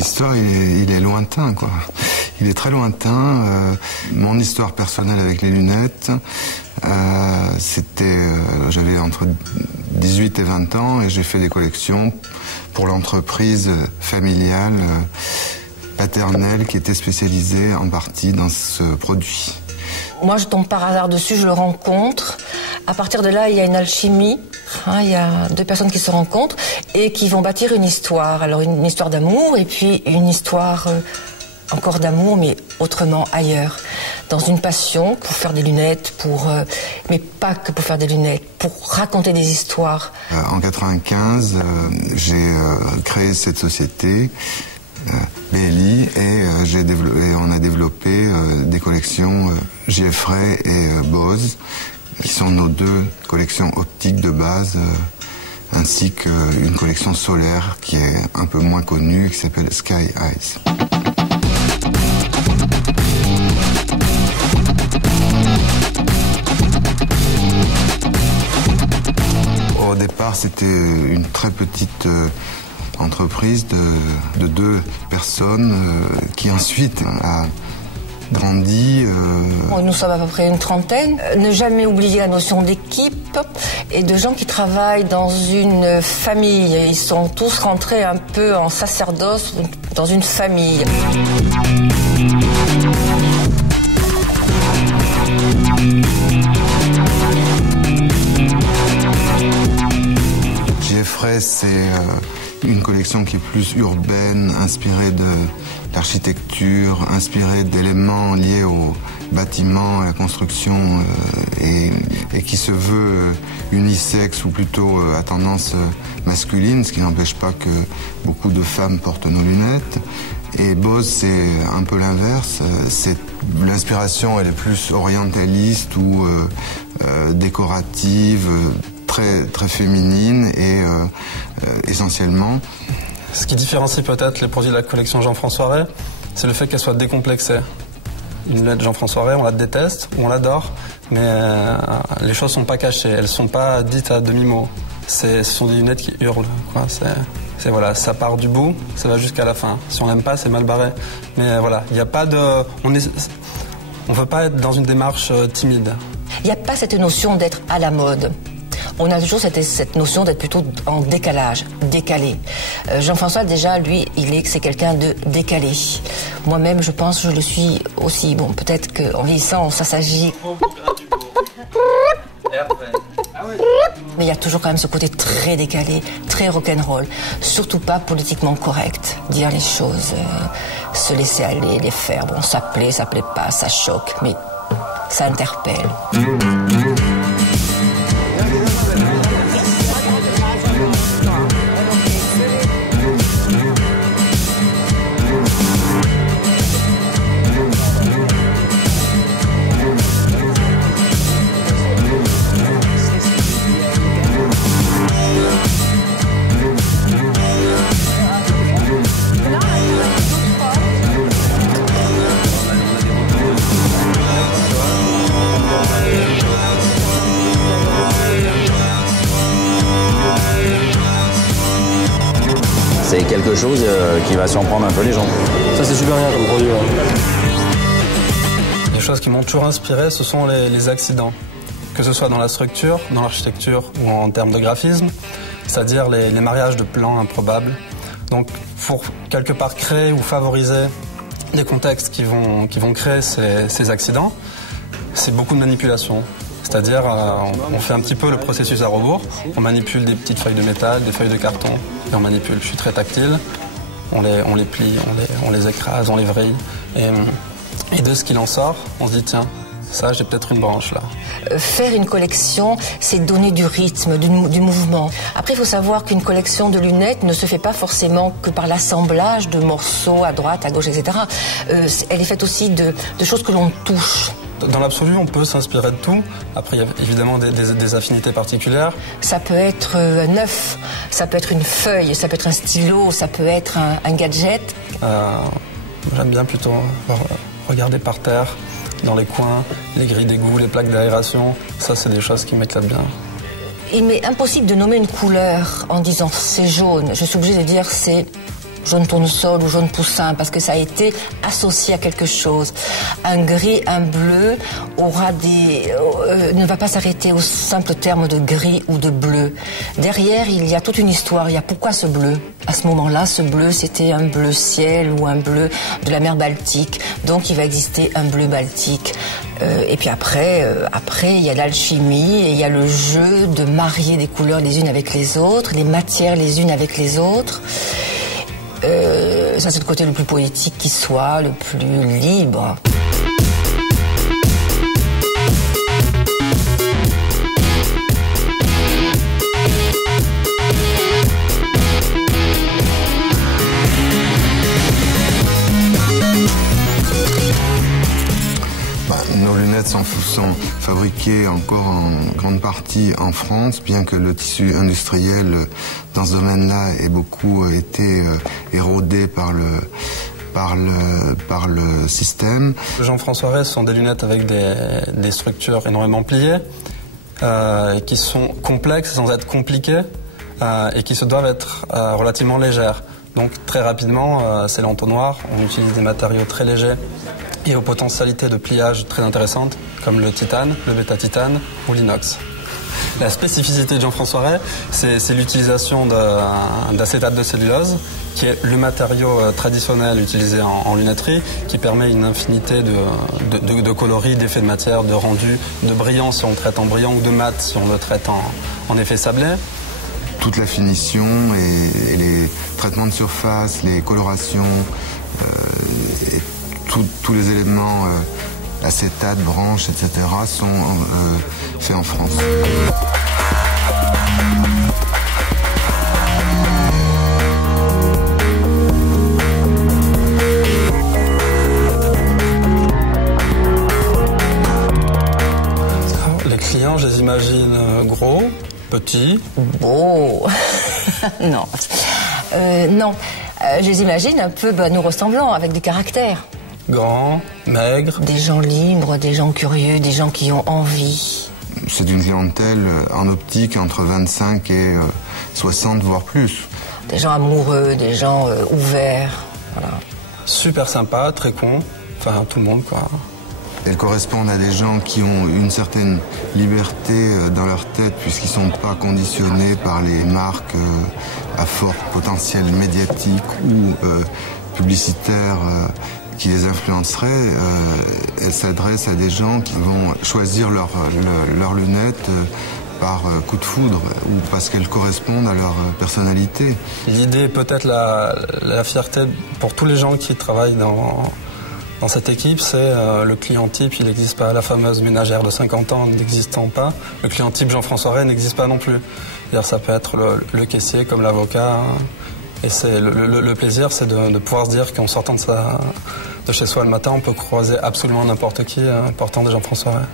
l'histoire, il est lointain, quoi. Il est très lointain. Mon histoire personnelle avec les lunettes, j'avais entre 18 et 20 ans et j'ai fait des collections pour l'entreprise familiale paternelle qui était spécialisée en partie dans ce produit. Moi, je tombe par hasard dessus, je le rencontre. À partir de là, il y a une alchimie. Il y a deux personnes qui se rencontrent et qui vont bâtir une histoire. Alors, une histoire d'amour et puis une histoire encore d'amour, mais autrement ailleurs. Dans une passion pour faire des lunettes, mais pas que pour faire des lunettes, pour raconter des histoires. En 95, j'ai créé cette société. BLI et on a développé des collections Gieffray et Bose qui sont nos deux collections optiques de base ainsi qu'une collection solaire qui est un peu moins connue qui s'appelle Sky Eyes. Au départ c'était une très petite entreprise de deux personnes qui ensuite a grandi. Nous sommes à peu près une trentaine. Ne jamais oublier la notion d'équipe et de gens qui travaillent dans une famille. Ils sont tous rentrés un peu en sacerdoce dans une famille. Gieffray, c'est une collection qui est plus urbaine, inspirée de l'architecture, inspirée d'éléments liés au bâtiment, à la construction, et qui se veut unisexe ou plutôt à tendance masculine, ce qui n'empêche pas que beaucoup de femmes portent nos lunettes. Et Bose, c'est un peu l'inverse. L'inspiration, elle est plus orientaliste ou décorative, très féminine et essentiellement. Ce qui différencie peut-être les produits de la collection Jean-François Ray, c'est le fait qu'elle soit décomplexée. Une lunette Jean-François Ray, on la déteste ou on l'adore, mais les choses sont pas cachées, elles sont pas dites à demi-mot. Ce sont des lunettes qui hurlent, quoi. Voilà, ça part du bout, ça va jusqu'à la fin. Si on l'aime pas, c'est mal barré. Mais voilà, il n'y a pas de... On veut pas être dans une démarche timide. Il n'y a pas cette notion d'être à la mode. On a toujours cette notion d'être plutôt en décalage, décalé. Jean-François, déjà, lui, c'est quelqu'un de décalé. Moi-même, je pense, je le suis aussi. Bon, peut-être qu'en vieillissant, on s'assagit. Mais il y a toujours quand même ce côté très décalé, très rock'n'roll. Surtout pas politiquement correct. Dire les choses, se laisser aller, les faire. Bon, ça plaît pas, ça choque, mais ça interpelle. C'est quelque chose qui va surprendre un peu les gens. Ça, c'est super bien comme produit. Ouais. Les choses qui m'ont toujours inspiré, ce sont les accidents. Que ce soit dans la structure, dans l'architecture ou en termes de graphisme, c'est-à-dire les mariages de plans improbables. Donc, pour quelque part créer ou favoriser des contextes qui vont créer ces accidents, c'est beaucoup de manipulation. C'est-à-dire, on fait un petit peu le processus à rebours. On manipule des petites feuilles de métal, des feuilles de carton, et on manipule. Je suis très tactile. On les plie, on les écrase, on les vrille. Et de ce qu'il en sort, on se dit, tiens, ça, j'ai peut-être une branche là. Faire une collection, c'est donner du rythme, du mouvement. Après, il faut savoir qu'une collection de lunettes ne se fait pas forcément que par l'assemblage de morceaux à droite, à gauche, etc. Elle est faite aussi de choses que l'on touche. Dans l'absolu, on peut s'inspirer de tout. Après, il y a évidemment des affinités particulières. Ça peut être un œuf, ça peut être une feuille, ça peut être un stylo, ça peut être un gadget. J'aime bien plutôt regarder par terre, dans les coins, les grilles d'égout, les plaques d'aération. Ça, c'est des choses qui m'éclatent bien. Il m'est impossible de nommer une couleur en disant c'est jaune. Je suis obligée de dire c'est jaune tournesol ou jaune poussin, parce que ça a été associé à quelque chose. Un gris, un bleu ne va pas s'arrêter au simple terme de gris ou de bleu. Derrière, il y a toute une histoire. Il y a pourquoi ce bleu. À ce moment-là, ce bleu, c'était un bleu ciel ou un bleu de la mer Baltique. Donc, il va exister un bleu baltique. Et puis après, il y a l'alchimie et il y a le jeu de marier des couleurs les unes avec les autres, les matières les unes avec les autres. Ça, c'est le côté le plus poétique qui soit, le plus libre. Nos lunettes sont fabriquées encore en grande partie en France, bien que le tissu industriel dans ce domaine-là ait beaucoup été érodé par le système. Jean-François Rey, ce sont des lunettes avec des structures énormément pliées, qui sont complexes sans être compliquées et qui se doivent être relativement légères. Donc très rapidement, c'est l'entonnoir. On utilise des matériaux très légers et aux potentialités de pliage très intéressantes, comme le titane, le bêta-titane ou l'inox. La spécificité de Jean-François Rey, c'est l'utilisation d'acétate de cellulose, qui est le matériau traditionnel utilisé en lunetterie, qui permet une infinité de coloris, d'effets de matière, de rendu, de brillant si on le traite en brillant ou de mat si on le traite en effet sablé. Toute la finition et les traitements de surface, les colorations, et tous les éléments, acétate, branches, etc. sont faits en France. Les clients, je les imagine gros, petits. Beau. Non. Non. Je les imagine un peu nous ressemblant, avec du caractère. Grands, maigres. Des gens libres, des gens curieux, des gens qui ont envie. C'est une clientèle en optique entre 25 et 60, voire plus. Des gens amoureux, des gens ouverts. Voilà. Super sympa, très con. Enfin, tout le monde, quoi. Elles correspondent à des gens qui ont une certaine liberté dans leur tête, puisqu'ils ne sont pas conditionnés par les marques à fort potentiel médiatique ou publicitaire qui les influenceraient. Elles s'adressent à des gens qui vont choisir leurs lunettes par coup de foudre ou parce qu'elles correspondent à leur personnalité. L'idée, peut-être la fierté pour tous les gens qui travaillent dans cette équipe, c'est le client type, il n'existe pas. La fameuse ménagère de 50 ans n'existant pas, le client type Jean-François Rey n'existe pas non plus. C'est-à-dire, ça peut être le caissier comme l'avocat. Et c'est le plaisir, c'est de pouvoir se dire qu'en sortant de chez soi le matin, on peut croiser absolument n'importe qui portant de Jean-François Rey.